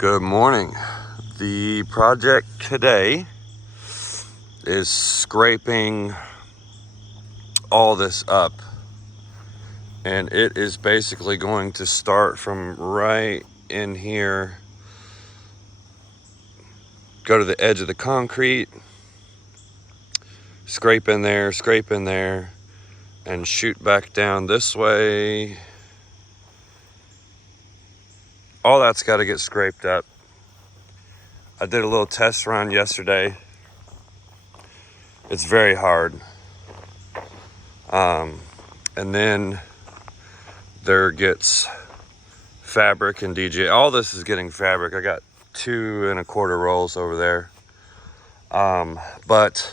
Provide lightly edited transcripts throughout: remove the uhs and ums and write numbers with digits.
Good morning. The project today is scraping all this up, and it is basically going to start from right in here, go to the edge of the concrete, scrape in there, and shoot back down this way. All that's got to get scraped up. I did a little test run yesterday. It's very hard. And then there gets fabric and DJ. All this is getting fabric. I got 2 1/4 rolls over there. But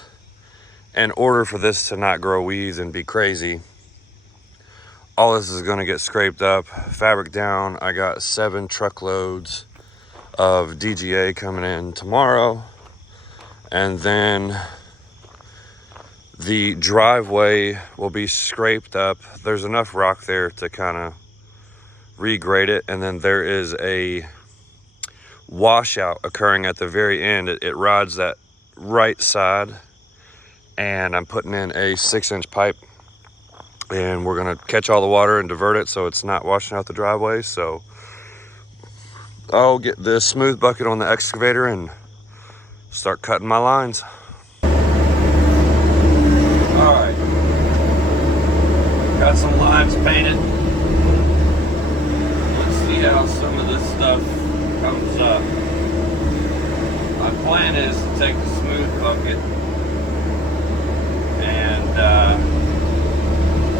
in order for this to not grow weeds and be crazy, all this is going to get scraped up, fabric down. I got 7 truckloads of DGA coming in tomorrow, and then the driveway will be scraped up. There's enough rock there to kind of regrade it, and then there is a washout occurring at the very end. It rides that right side, and I'm putting in a 6-inch pipe, and we're gonna catch all the water and divert it so it's not washing out the driveway. So I'll get this smooth bucket on the excavator and start cutting my lines. All right, got some lines painted. Let's see how some of this stuff comes up. My plan is to take the smooth bucket and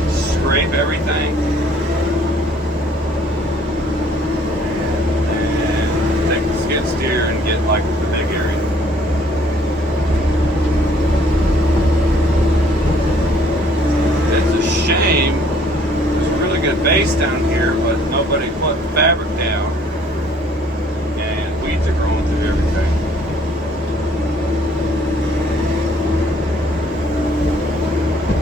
scrape everything, and take the skid steer and get like the big area. It's a shame. There's a really good base down here, but nobody put fabric down, and weeds are growing through everything.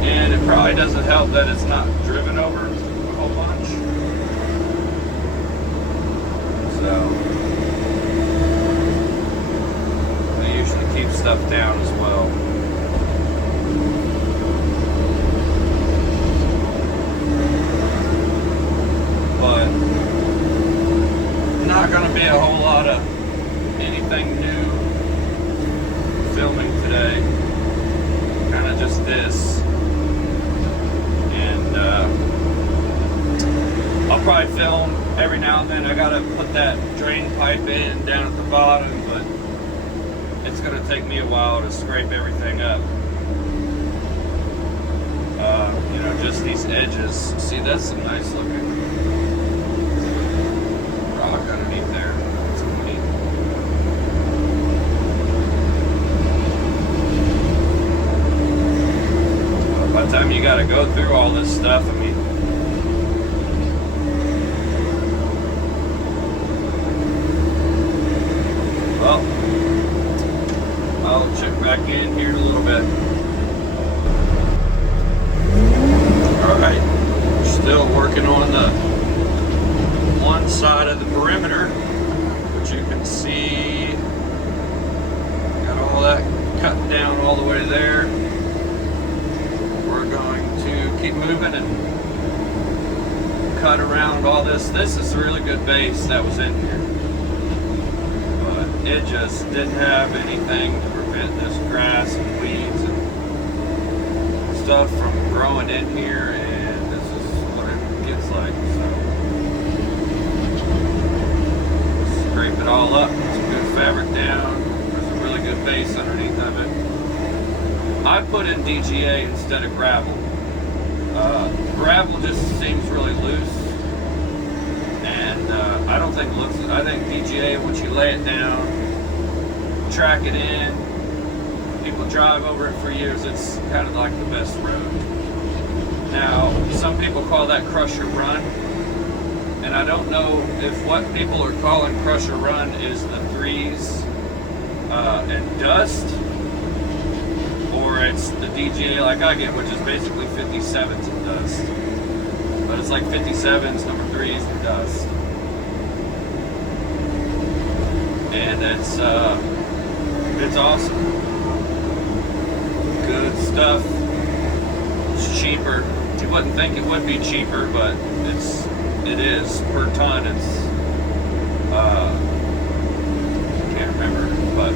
And it probably doesn't help that it's not driven over a whole bunch. So I usually keep stuff down as well. But not going to be a whole lot of anything new filming today. Kind of just this. And I'll probably film every now and then. I got to put that drain pipe in down at the bottom, but it's going to take me a while to scrape everything up. Just these edges. See, that's some nice looking rock underneath there. That's neat. By the time you got to go through all this stuff, I mean, well, I'll check back in here in a little bit. Alright, we're still working on the one side of the perimeter, which you can see, got all that cut down all the way there. We're going to keep moving and cut around all this. This is a really good base that was in here, but it just didn't have anything to prevent this grass and weeds and stuff from growing in here, and this is what it gets like. So scrape it all up, put some good fabric down. There's a really good base underneath of it. I put in DGA instead of gravel. Gravel just seems really loose, and I don't think it looks. I think DGA, once you lay it down, track it in, people drive over it for years, it's kind of like the best road. Now, some people call that crusher run, and I don't know if what people are calling crusher run is the 3s and dust, or it's the DGA like I get, which is basically 57s and dust. But it's like 57s, number 3s, and dust. and it's awesome. Good stuff. It's cheaper. You wouldn't think it would be cheaper, but it is per ton. It's I can't remember, but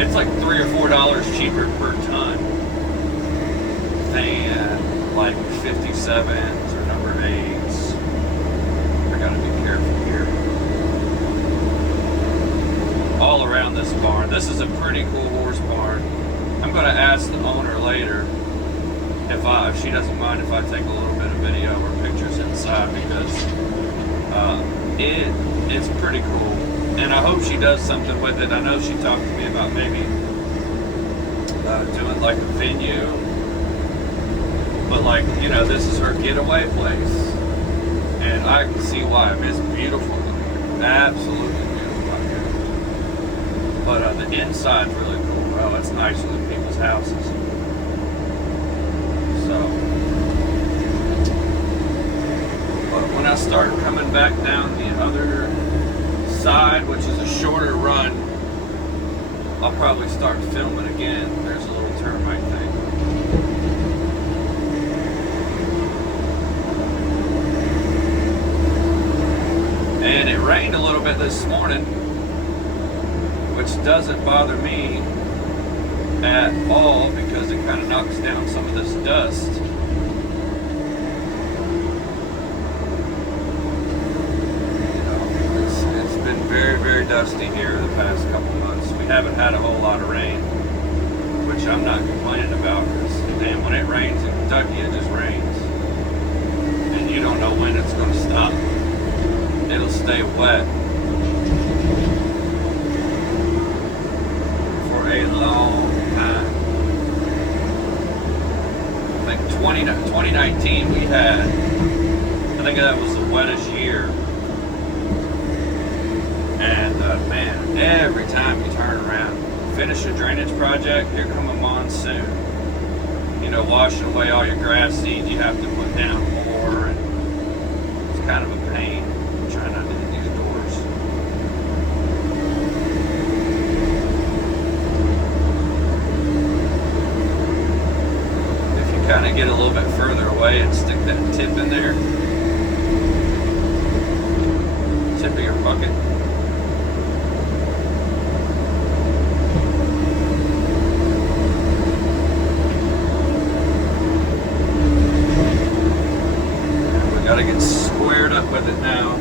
it's like $3 or $4 cheaper per ton than like 57s or number 8s. I gotta be careful here. All around this barn. This is a pretty cool horse barn. I'm gonna ask the owner later if she doesn't mind if I take a little bit of video or pictures inside, because it's pretty cool. And I hope she does something with it. I know she talked to me about maybe doing like a venue, but like, you know, this is her getaway place, and I can see why. It's beautiful, absolutely beautiful out here. But the inside's really cool. Oh, it's nicer than people's houses. So, but when I start coming back down the other side, which is a shorter run, I'll probably start filming again. There's a little termite thing. And it rained a little bit this morning, which doesn't bother me at all, because it kind of knocks down some of this dust. It's been very, very dusty here the past couple months. We haven't had a whole lot of rain, which I'm not complaining about, because damn, when it rains in Kentucky, it just rains, and you don't know when it's going to stop. It'll stay wet for a long time. I think 2019 we had, I think that was the wettest year. And man, every time you turn around, finish a drainage project, here come a monsoon. You know, washing away all your grass seed, you have to put down more, and it's kind of a pain. Trying not to hit these doors. If you kind of get a little bit further away and stick that tip in there, tip of your bucket. We gotta get squared up with it now.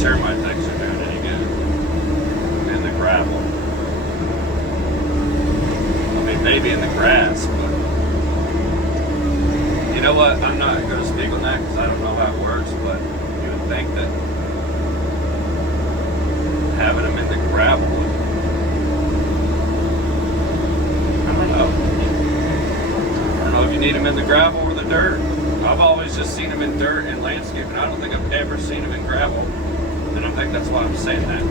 Termite things are doing any good in the gravel. I mean, maybe in the grass, but you know what? I'm not going to speak on that because I don't know how it works, but you would think that having them in the gravel would, I don't know if you need them in the gravel or the dirt. I've always just seen them in dirt and landscaping. I don't think I've ever seen them in gravel. And I think that's why I'm saying that.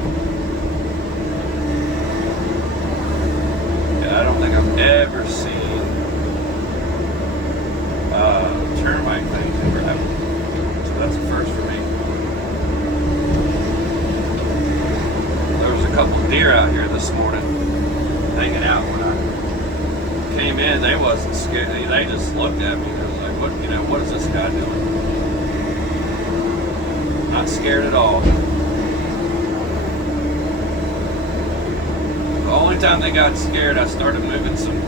Yeah, I don't think I've ever seen termite things in gravel. So that's a first for me. There was a couple of deer out here this morning hanging out. When I came in, they wasn't scared. They just looked at me. They was like, "What? You know, what is this guy doing?" Not scared at all. The only time they got scared, I started moving some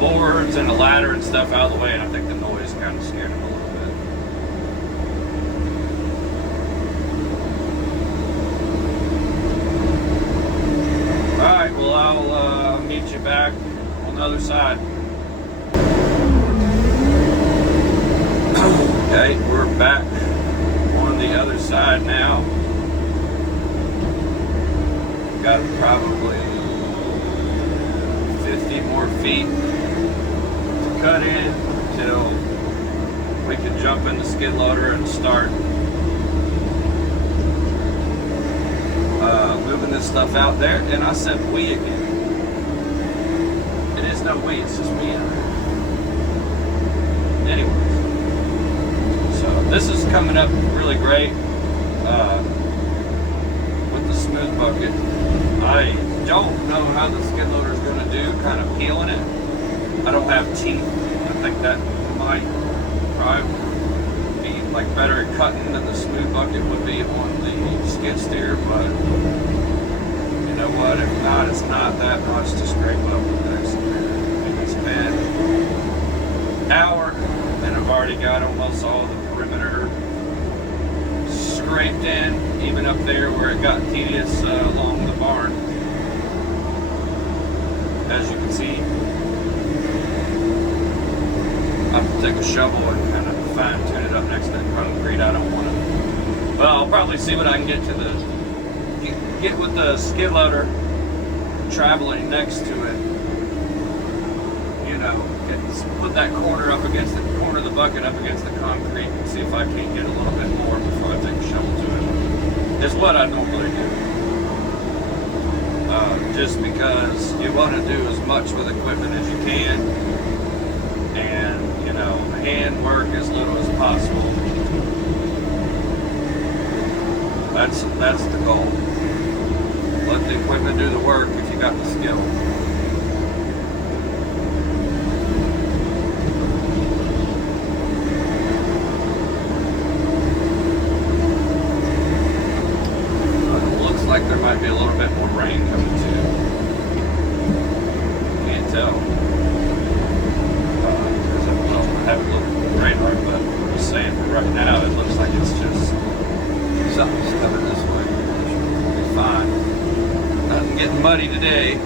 boards and a ladder and stuff out of the way, and I think the noise kind of scared them a little bit. the other side. Okay, we're back on the other side now. Got probably 50 more feet to cut in till we can jump in the skid loader and start moving this stuff out there. And I said we again. It is no we, it's just me. Anyways, so this is coming up really great with the smooth bucket. I don't know how the skid loader is going to do, kind of peeling it. I don't have teeth. I think that might probably be like better at cutting than the smooth bucket would be on the skid steer, but you know what, if not, it's not that much to scrape up with the excavator. It's been an hour and I've already got almost all the perimeter scraped in, even up there where it got tedious along the barn. As you can see, I have to take a shovel and kind of fine tune it up next to that concrete. I don't want to. Well, I'll probably see what I can get to get with the skid loader traveling next to it. You know, put that corner up against the corner of the bucket up against the concrete and see if I can't get a little bit more before I take a shovel to it. Is what I normally do. Just because you want to do as much with equipment as you can, and you know, hand work as little as possible. That's the goal. Let the equipment do the work if you got the skill. Like there might be a little bit more rain coming too. Can't tell. Because I have a little radar, but I'm just saying for right now it looks like it's just something's coming this way. It'll be fine. Nothing getting muddy today.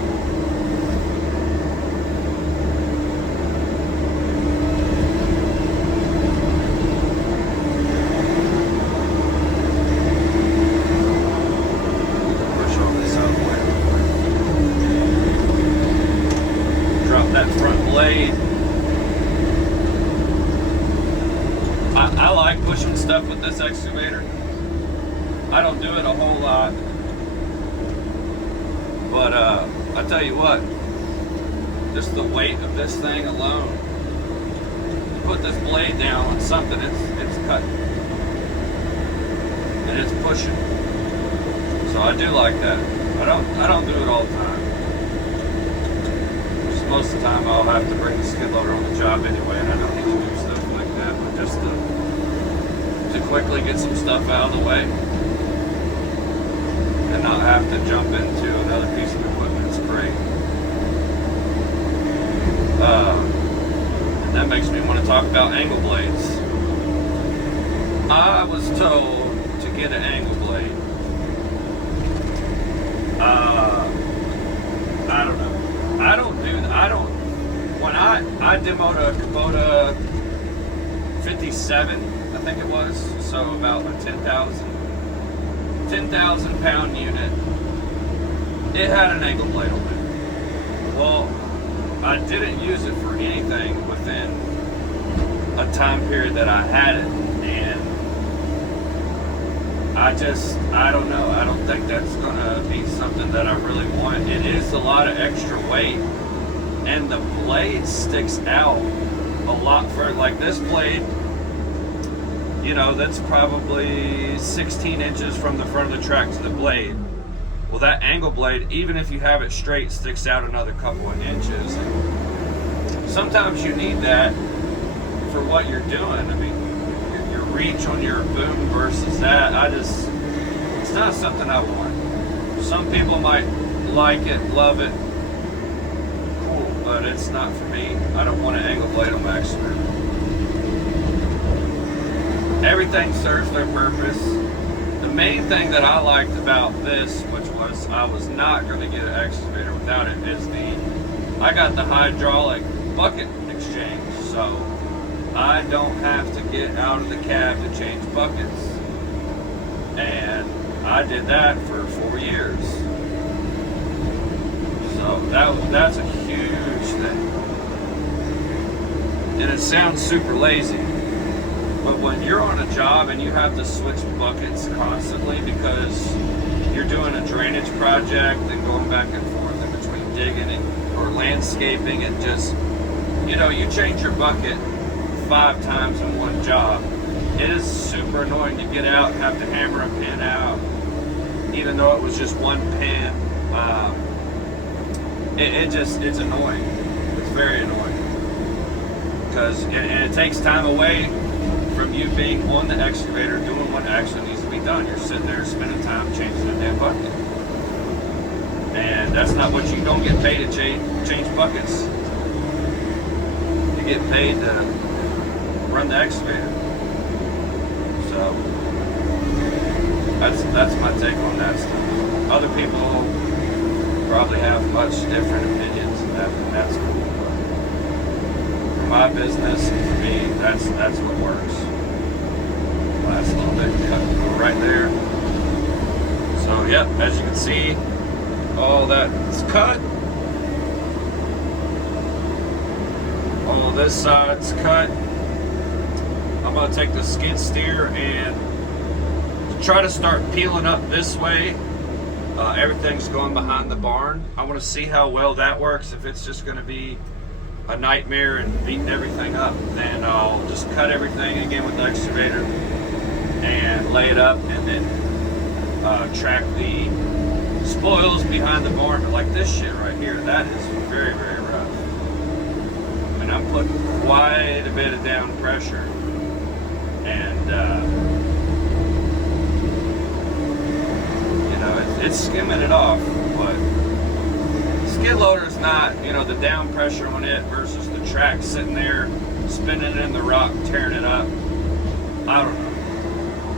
I like pushing stuff with this excavator. I don't do it a whole lot, but I tell you what, just the weight of this thing alone, you put this blade down on something, it's cutting and it's pushing. So I do like that. I don't do it all the time. Most of the time I'll have to bring the skid loader on the job anyway, and I don't need to do stuff like that, but just to quickly get some stuff out of the way and not have to jump into another piece of equipment. It's great. And that makes me want to talk about angle blades. I was told to get an angle blade. I don't know. When I demoed a Kubota 57, I think it was, so about a 10,000 pound unit, it had an angle blade on it. Well, I didn't use it for anything within a time period that I had it, and I don't know, I don't think that's gonna be something that I really want. It is a lot of extra weight, and the blade sticks out a lot further. Like this blade, you know, that's probably 16 inches from the front of the track to the blade. Well, that angle blade, even if you have it straight, sticks out another couple of inches. And sometimes you need that for what you're doing. I mean, your reach on your boom versus that, it's not something I want. Some people might like it, love it, cool, but it's not for me. I don't want an angle blade on my excavator. Everything serves their purpose. The main thing that I liked about this, which was I was not going to get an excavator without it, is the I got the hydraulic bucket exchange, so I don't have to get out of the cab to change buckets. And I did that for 4 years. So that's a huge thing. And it sounds super lazy, but when you're on a job and you have to switch buckets constantly because you're doing a drainage project and going back and forth in between digging and, or landscaping, and just, you know, you change your bucket 5 times in one job, it is super annoying to get out and have to hammer a pin out, even though it was just one pin. It's annoying. It's very annoying. Because it takes time away from you being on the excavator doing what actually needs to be done. You're sitting there spending time changing the damn bucket. And that's not what you don't get paid to change buckets. You get paid to run the excavator. So that's my take on that stuff. Other people probably have much different opinions, and that's cool. For my business and for me, that's what works. Last little bit cut right there. So yep, as you can see, all that's cut. All this side's cut. I'm gonna take the skid steer and try to start peeling up this way. Everything's going behind the barn. I want to see how well that works. If it's just going to be a nightmare and beating everything up, then I'll just cut everything again with the excavator and lay it up, and then track the spoils behind the barn. But like this shit right here, that is very, very rough. And I'm putting quite a bit of down pressure, and it's skimming it off. But skid loader is not, you know, the down pressure on it versus the track sitting there spinning in the rock, tearing it up. I don't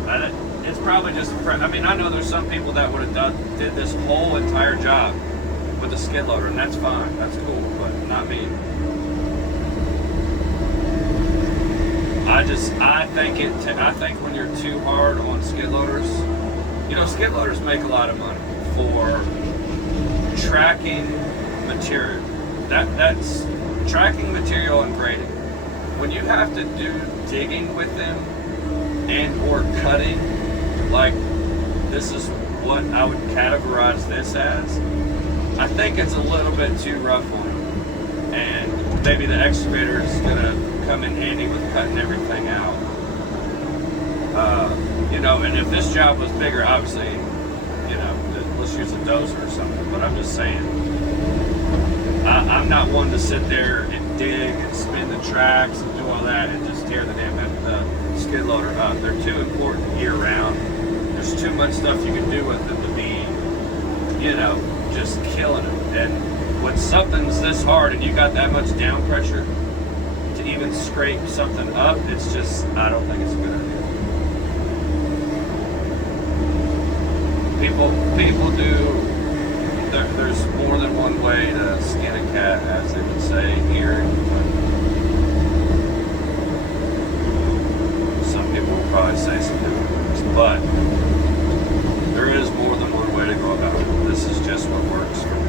know. It's probably just, I mean, I know there's some people that would have did this whole entire job with a skid loader, and that's fine, that's cool, but not me. I think when you're too hard on skid loaders, you know, skid loaders make a lot of money for tracking material. That's tracking material and grading. When you have to do digging with them and or cutting, like this is what I would categorize this as, I think it's a little bit too rough on them. And maybe the excavator is gonna come in handy with cutting everything out. You know, and if this job was bigger, obviously, you know, let's use a dozer or something, but I'm just saying, I'm not one to sit there and dig and spin the tracks and do all that and just tear the damn skid loader up. They're too important year round. There's too much stuff you can do with them to be, you know, just killing them. And when something's this hard and you got that much down pressure to even scrape something up, it's just, I don't think it's a good idea. People do, there's more than one way to skin a cat, as they would say here. Some people will probably say some different things, but there is more than one way to go about it. This is just what works for me.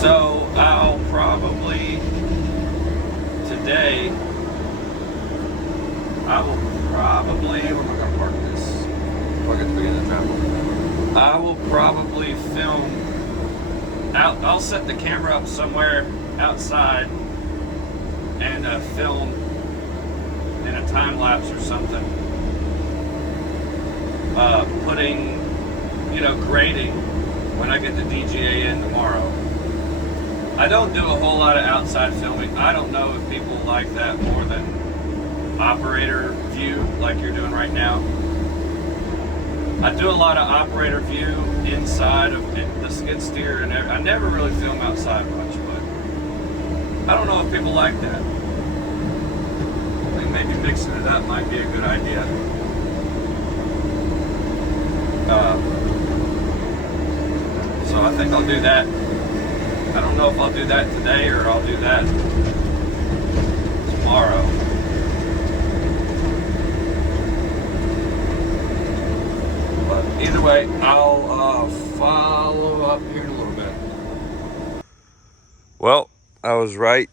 So I'll probably today, I will probably, where am I going to park this? Park at the beginning of the travel. I will probably film out, I'll set the camera up somewhere outside and film in a time lapse or something. Putting, you know, grading when I get the DGA in tomorrow. I don't do a whole lot of outside filming. I don't know if people like that more than operator view like you're doing right now. I do a lot of operator view inside of the skid steer, and I never really film outside much, but I don't know if people like that. I think maybe mixing it up might be a good idea. So I think I'll do that. I don't know if I'll do that today or I'll do that tomorrow. But either way, I'll follow up here in a little bit. Well, I was right.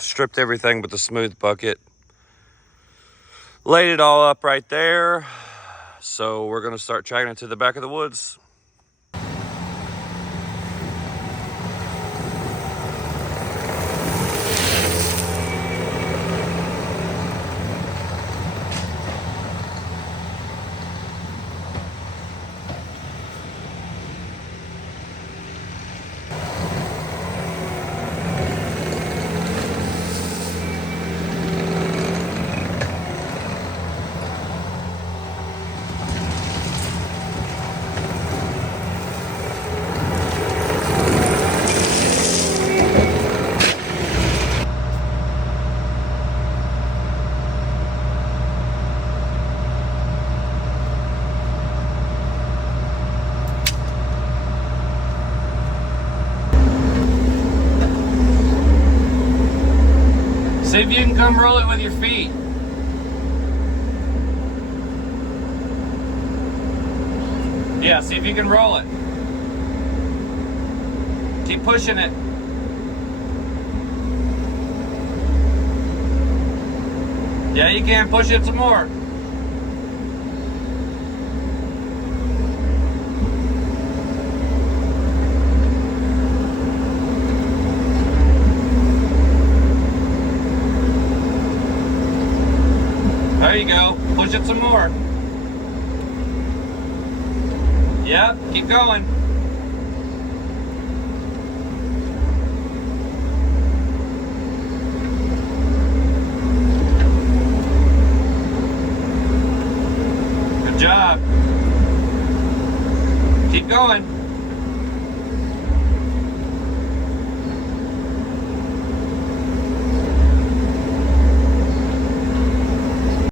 Stripped everything but the smooth bucket. Laid it all up right there. So we're gonna start tracking it to the back of the woods. See if you can come roll it with your feet. Yeah, see if you can roll it. Keep pushing it. Yeah, you can push it some more. There you go. Push it some more. Yep, keep going. Good job. Keep going.